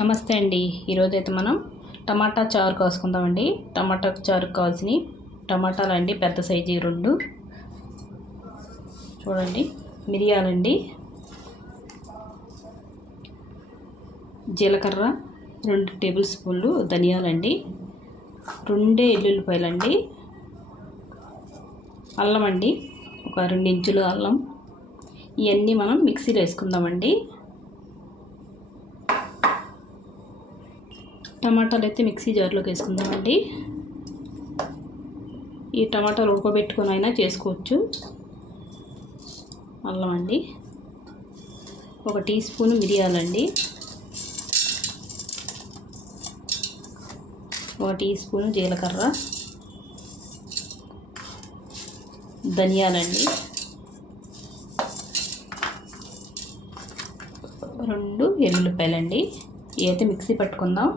నమస్తే అండి. ఈరోజైతే మనం టమాటా చారు కోసుకుందామండి. టమాటా చారుకు కావాల్సిన టమాటాలండి, పెద్ద సైజు 2 చూడండి. మిరియాలండి, జీలకర్ర 2 టేబుల్ స్పూన్లు, ధనియాలండి, 2 ఎల్లుల్లిపాయలండి, అల్లం అండి, ఒక 2 ఇంచులు అల్లం. ఇవన్నీ మనం మిక్సీలో వేసుకుందామండి. టమాటాలు అయితే మిక్సీ జార్లోకి వేసుకుందామండి. ఈ టమాటాలు ఉడకబెట్టుకొని అయినా చేసుకోవచ్చు. అల్లం అండి, 1 టీ స్పూన్ మిరియాలండి, 1 టీ స్పూన్ జీలకర్ర, ధనియాలండి, 2 ఎల్లుల్లిపాయలండి. ఇవైతే మిక్సీ పట్టుకుందాం.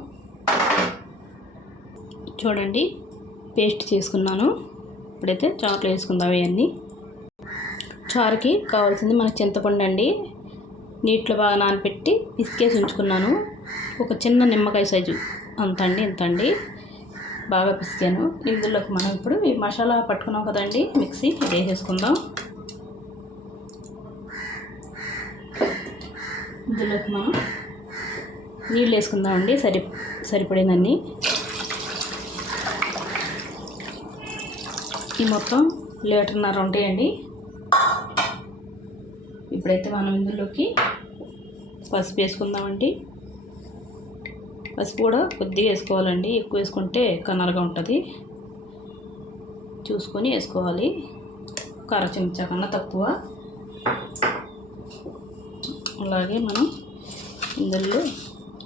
చూడండి, పేస్ట్ చేసుకున్నాను. ఇప్పుడైతే చారులో వేసుకుందాం. ఇవన్నీ చారుకి కావాల్సింది మన చింతపండు అండి. నీటిలో బాగా నానబెట్టి పిసికేసి ఉంచుకున్నాను. ఒక చిన్న నిమ్మకాయ సైజు ఇంతండి బాగా పిసికాను. ఇందులోకి మనం ఇప్పుడు ఈ మసాలా పట్టుకున్నాం కదండి, మిక్సీ ఇది వేసేసుకుందాం. ఇందులోకి మనం నీళ్ళు వేసుకుందామండి, సరిపడినన్ని. ఈ మొత్తం 1.5 లీటర్ ఉంటాయండి. ఇప్పుడైతే మనం ఇందులోకి పసుపు వేసుకుందామండి. పసుపు కూడా కొద్దిగా వేసుకోవాలండి, ఎక్కువ వేసుకుంటే కనరగా ఉంటుంది. చూసుకొని వేసుకోవాలి, ఒక అర చెంచా కన్నా తక్కువ. అలాగే మనం ఇందులో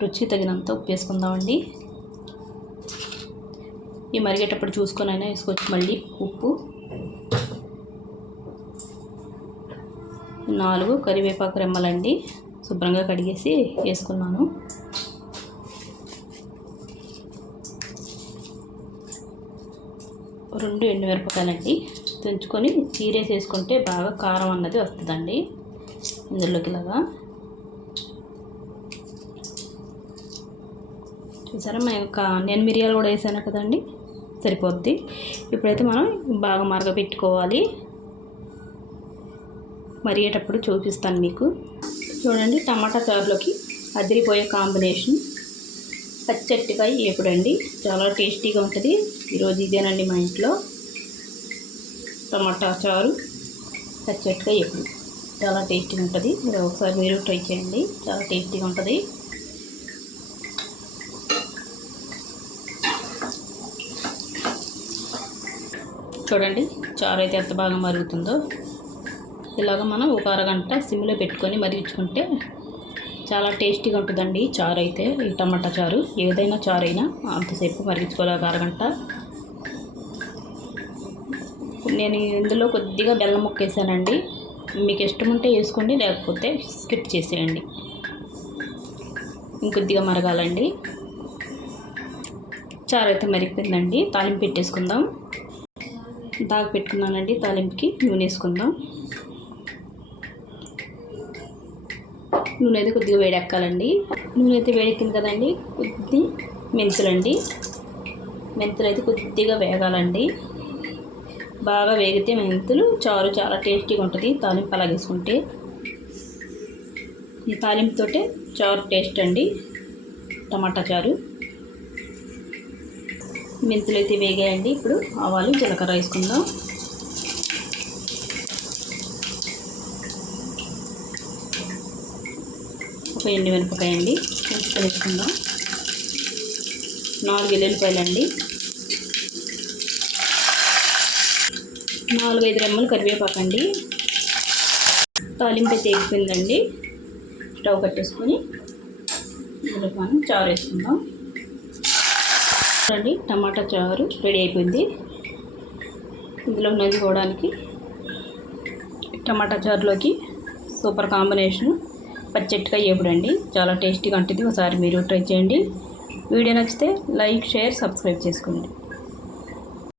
రుచి తగినంత ఉప్పు వేసుకుందామండి. ఈ మరిగేటప్పుడు చూసుకొని అయినా వేసుకోవచ్చు మళ్ళీ ఉప్పు. 4 కరివేపాకు రెమ్మలండి, శుభ్రంగా కడిగేసి వేసుకున్నాను. రెండు ఎండుమిరపకాయలండి, తుంచుకొని చీరేసి వేసుకుంటే బాగా కారం అన్నది వస్తుందండి ఇందులోకి. ఇలాగా చూసారా, నేను మిరియాలు కూడా వేసాను కదండి, సరిపోద్ది. ఇప్పుడైతే మనం బాగా మరగపెట్టుకోవాలి. మరిగేటప్పుడు చూపిస్తాను మీకు. చూడండి, టమాటా చారులోకి అదిరిపోయే కాంబినేషన్ పచ్చటికాయ వేపుడండి. చాలా టేస్టీగా ఉంటుంది. ఈరోజు ఇదేనండి మా ఇంట్లో టమాటా చారు పచ్చటికాయ వేపుడు. చాలా టేస్టీగా ఉంటుంది. ఒకసారి మీరు ట్రై చేయండి, చాలా టేస్టీగా ఉంటుంది. చూడండి, చారు అయితే ఎంత బాగా మరుగుతుందో. ఇలాగ మనం ఒక అరగంట సిమ్లో పెట్టుకొని మరిగించుకుంటే చాలా టేస్టీగా ఉంటుందండి చారు అయితే. ఈ టమాటా చారు, ఏదైనా చారు అయినా అంతసేపు మరిగించుకోవాలి, ఒక అరగంట. నేను ఇందులో కొద్దిగా బెల్లం ముక్క వేసానండి. మీకు ఇష్టం ఉంటే వేసుకోండి, లేకపోతే స్కిప్ చేసేయండి. ఇంకొద్దిగా మరగాలండి. చారు అయితే మరిగిపోయిందండి. తాలింపు పెట్టేసుకుందాం. దాకా పెట్టుకున్నానండి. తాలింపుకి నూనె వేసుకుందాం. నూనె అయితే కొద్దిగా వేడెక్కాలండి. నూనె అయితే వేడెక్కింది కదండి. కొద్ది మెంతులండి, మెంతులు అయితే కొద్దిగా వేగాలండి. బాగా వేగితే మెంతులు చారు చాలా టేస్టీగా ఉంటుంది. తాలింపు అలా వేసుకుంటే ఈ తాలింపుతోటే చారు టేస్ట్ అండి, టమాటా చారు. మెంతులు అయితే వేగాయండి. ఇప్పుడు ఆవాలు, జీలకర్ర వేసుకుందాం. ఒక ఎండుమిరపకాయ అండి, వేసుకుందాం. 4 ఎల్లుల్లిపాయలండి, 4-5 రెమ్మలు కరివేపాకు అండి. తాలింపు అయితే ఎగిపోయిందండి. స్టవ్ కట్టేసుకొని ఇందులో మనం చారు వేసుకుందాం. చూడండి, టమాటా చారు రెడీ అయిపోయింది. ఇందులో నంచుకోవడానికి టమాటా చారులోకి సూపర్ కాంబినేషన్ పచ్చటికాయ వేపుడండి. చాలా టేస్టీగా ఉంటుంది. ఒకసారి మీరు ట్రై చేయండి. వీడియో నచ్చితే లైక్, షేర్, సబ్స్క్రైబ్ చేసుకోండి.